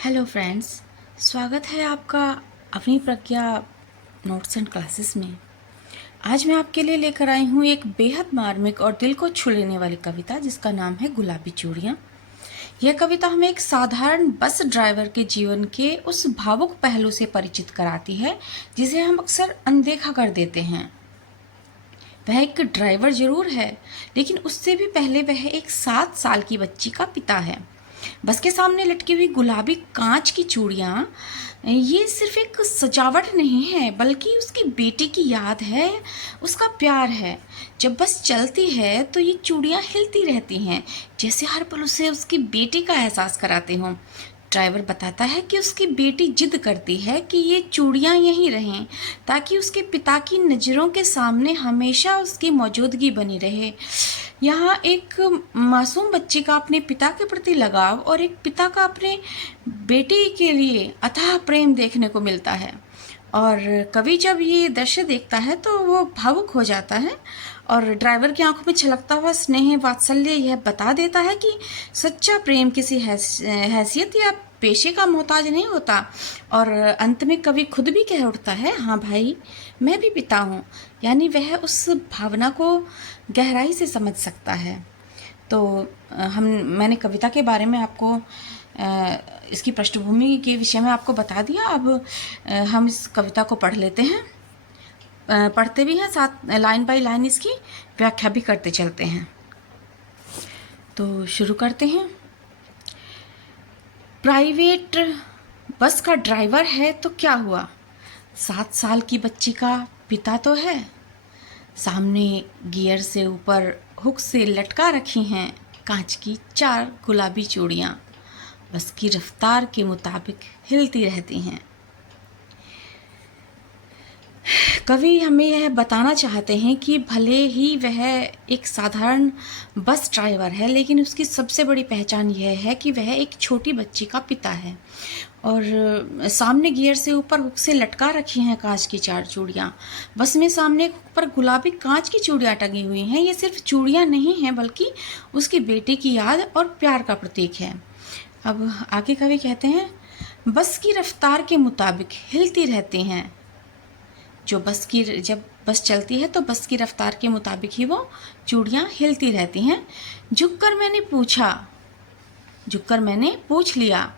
Hello friends, स्वागत है आपका अपनी प्रज्ञा नोट्स एंड क्लासेस में। आज मैं आपके लिए लेकर आई हूँ एक बेहद मार्मिक और दिल को छू लेने वाली कविता जिसका नाम है गुलाबी चूड़ियाँ। यह कविता हमें एक साधारण बस ड्राइवर के जीवन के उस भावुक पहलू से परिचित कराती है जिसे हम अक्सर अनदेखा कर देते हैं। वह एक ड्राइवर जरूर है, लेकिन उससे भी पहले वह एक 7 साल की बच्ची का पिता है। बस के सामने लटकी हुई गुलाबी कांच की चूड़ियाँ ये सिर्फ एक सजावट नहीं है, बल्कि उसकी बेटी की याद है, उसका प्यार है। जब बस चलती है तो ये चूड़ियाँ हिलती रहती हैं, जैसे हर पल उसे उसकी बेटी का एहसास कराते हों। ड्राइवर बताता है कि उसकी बेटी जिद करती है कि ये चूड़ियाँ यहीं रहें, ताकि उसके पिता की नज़रों के सामने हमेशा उसकी मौजूदगी बनी रहे। यहाँ एक मासूम बच्ची का अपने पिता के प्रति लगाव और एक पिता का अपने बेटी के लिए अथाह प्रेम देखने को मिलता है। और कवि जब ये दृश्य देखता है तो वो भावुक हो जाता है और ड्राइवर की आंखों में छलकता हुआ स्नेह वात्सल्य यह बता देता है कि सच्चा प्रेम किसी हैसियत या पेशे का मोहताज नहीं होता। और अंत में कवि खुद भी कह उठता है, हाँ भाई, मैं भी पिता हूँ। यानी वह उस भावना को गहराई से समझ सकता है। तो मैंने कविता के बारे में आपको इसकी पृष्ठभूमि के विषय में आपको बता दिया। अब हम इस कविता को पढ़ लेते हैं, पढ़ते भी हैं, साथ लाइन बाय लाइन इसकी व्याख्या भी करते चलते हैं। तो शुरू करते हैं। प्राइवेट बस का ड्राइवर है तो क्या हुआ, 7 साल की बच्ची का पिता तो है। सामने गियर से ऊपर हुक से लटका रखी हैं कांच की 4 गुलाबी चूड़ियाँ, बस की रफ्तार के मुताबिक हिलती रहती हैं। कवि हमें यह बताना चाहते हैं कि भले ही वह एक साधारण बस ड्राइवर है, लेकिन उसकी सबसे बड़ी पहचान यह है कि वह एक छोटी बच्ची का पिता है। और सामने गियर से ऊपर हुक से लटका रखी हैं कांच की 4 चूड़ियाँ। बस में सामने एक हुक पर गुलाबी कांच की चूड़ियाँ टंगी हुई हैं। ये सिर्फ चूड़ियाँ नहीं हैं, बल्कि उसकी बेटी की याद और प्यार का प्रतीक है। अब आगे कवि कहते हैं, बस की रफ्तार के मुताबिक हिलती रहती हैं। जब बस चलती है तो बस की रफ्तार के मुताबिक ही वो चूड़ियाँ हिलती रहती हैं। झुककर मैंने पूछ लिया,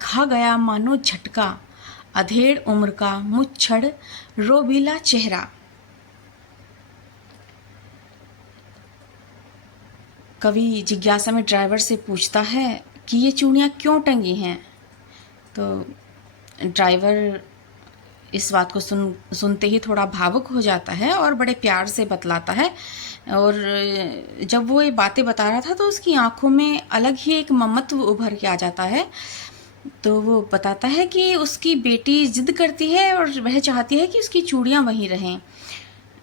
खा गया मानो झटका, अधेड़ उम्र का मुच्छड़ रोबीला चेहरा। कवि जिज्ञासा में ड्राइवर से पूछता है कि ये चूड़ियाँ क्यों टंगी हैं। तो ड्राइवर इस बात को सुनते ही थोड़ा भावुक हो जाता है और बड़े प्यार से बतलाता है। और जब वो ये बातें बता रहा था तो उसकी आंखों में अलग ही एक ममत्व उभर के आ जाता है। तो वो बताता है कि उसकी बेटी जिद करती है और वह चाहती है कि उसकी चूड़ियाँ वहीं रहें।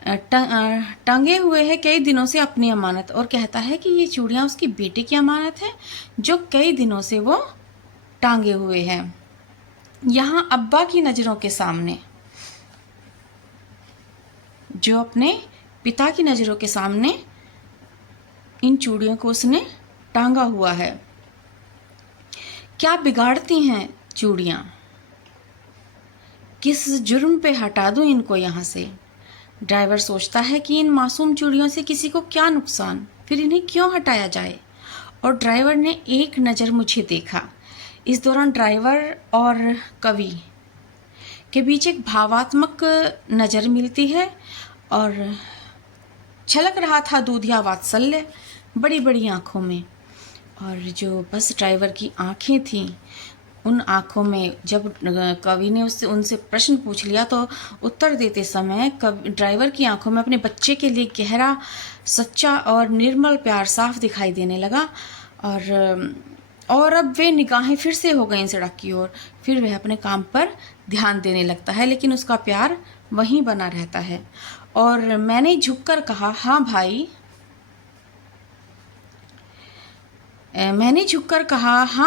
टंगे हुए है कई दिनों से अपनी अमानत, और कहता है कि ये चूड़ियाँ उसकी बेटी की अमानत है जो कई दिनों से वो टांगे हुए हैं। यहाँ अब्बा की नज़रों के सामने, जो अपने पिता की नज़रों के सामने इन चूड़ियों को उसने टांगा हुआ है। क्या बिगाड़ती हैं चूड़ियाँ, किस जुर्म पे हटा दूँ इनको यहाँ से। ड्राइवर सोचता है कि इन मासूम चूड़ियों से किसी को क्या नुकसान, फिर इन्हें क्यों हटाया जाए। और ड्राइवर ने एक नज़र मुझे देखा। इस दौरान ड्राइवर और कवि के बीच एक भावात्मक नज़र मिलती है और छलक रहा था दूधिया वात्सल्य बड़ी बड़ी आँखों में। और जो बस ड्राइवर की आँखें थीं, उन आँखों में जब कवि ने उनसे प्रश्न पूछ लिया तो उत्तर देते समय ड्राइवर की आँखों में अपने बच्चे के लिए गहरा, सच्चा और निर्मल प्यार साफ दिखाई देने लगा। और अब वे निगाहें फिर से हो गईं सड़क की ओर। फिर वह अपने काम पर ध्यान देने लगता है, लेकिन उसका प्यार वहीं बना रहता है। और मैंने झुककर कहा, हाँ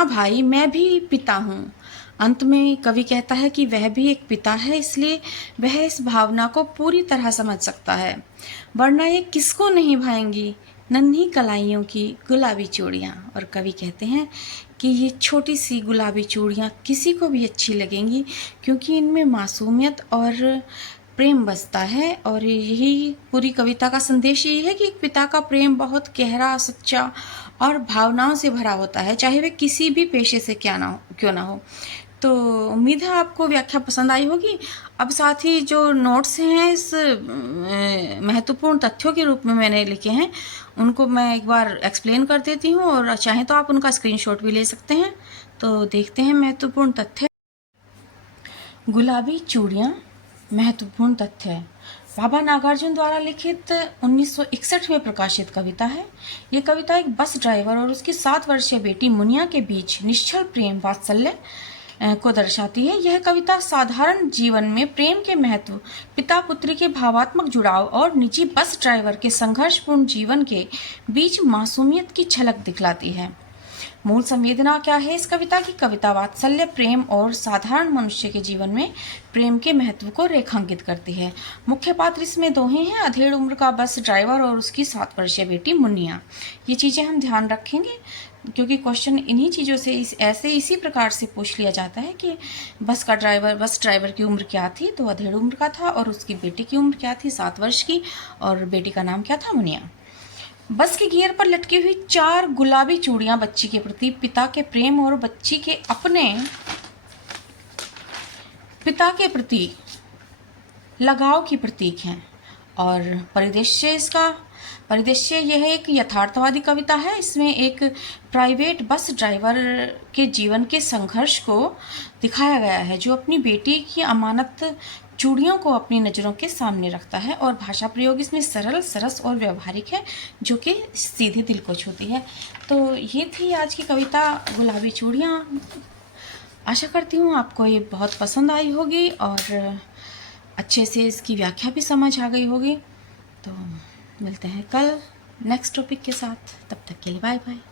भाई, मैं भी पिता हूँ। अंत में कवि कहता है कि वह भी एक पिता है, इसलिए वह इस भावना को पूरी तरह समझ सकता है, वरना ये किसको नहीं भाएंगी नन्ही कलाइयों की गुलाबी चूड़ियाँ। और कवि कहते हैं कि ये छोटी सी गुलाबी चूड़ियाँ किसी को भी अच्छी लगेंगी, क्योंकि इनमें मासूमियत और प्रेम बसता है। और यही पूरी कविता का संदेश यही है कि एक पिता का प्रेम बहुत गहरा, सच्चा और भावनाओं से भरा होता है, चाहे वे किसी भी पेशे से क्यों ना हो। तो उम्मीद है आपको व्याख्या पसंद आई होगी। अब साथ ही जो नोट्स हैं इस महत्वपूर्ण तथ्यों के रूप में मैंने लिखे हैं, उनको मैं एक बार एक्सप्लेन कर देती हूँ, और चाहें तो आप उनका स्क्रीनशॉट भी ले सकते हैं। तो देखते हैं महत्वपूर्ण तथ्य। गुलाबी चूड़ियाँ महत्वपूर्ण तथ्य है। बाबा नागार्जुन द्वारा लिखित 1961 में प्रकाशित कविता है। ये कविता एक बस ड्राइवर और उसकी 7 वर्षीय बेटी मुनिया के बीच निश्चल प्रेम वात्सल्य को दर्शाती है। यह कविता साधारण जीवन में प्रेम के महत्व, पिता पुत्री के भावात्मक जुड़ाव और निजी बस ड्राइवर के संघर्षपूर्ण जीवन के बीच मासूमियत की झलक दिखलाती है। मूल संवेदना क्या है इस कविता की? कविता वात्सल्य, प्रेम और साधारण मनुष्य के जीवन में प्रेम के महत्व को रेखांकित करती है। मुख्य पात्र इसमें दो ही हैं, अधेड़ उम्र का बस ड्राइवर और उसकी 7 वर्षीय बेटी मुनिया। ये चीज़ें हम ध्यान रखेंगे, क्योंकि क्वेश्चन इन्हीं चीज़ों से इसी प्रकार से पूछ लिया जाता है कि बस ड्राइवर की उम्र क्या थी? तो अधेड़ उम्र का था। और उसकी बेटी की उम्र क्या थी? 7 वर्ष की। और बेटी का नाम क्या था? मुनिया। बस के गियर पर लटकी हुई 4 गुलाबी चूड़ियां बच्ची के प्रति पिता के प्रेम और बच्ची के अपने पिता के प्रति लगाव की प्रतीक हैं। और परिदृश्य यह एक यथार्थवादी कविता है। इसमें एक प्राइवेट बस ड्राइवर के जीवन के संघर्ष को दिखाया गया है, जो अपनी बेटी की अमानत चूड़ियों को अपनी नज़रों के सामने रखता है। और भाषा प्रयोग इसमें सरल, सरस और व्यवहारिक है, जो कि सीधे दिल को छूती है। तो ये थी आज की कविता गुलाबी चूड़ियाँ। आशा करती हूँ आपको ये बहुत पसंद आई होगी और अच्छे से इसकी व्याख्या भी समझ आ गई होगी। तो मिलते हैं कल नेक्स्ट टॉपिक के साथ। तब तक के लिए बाय बाय।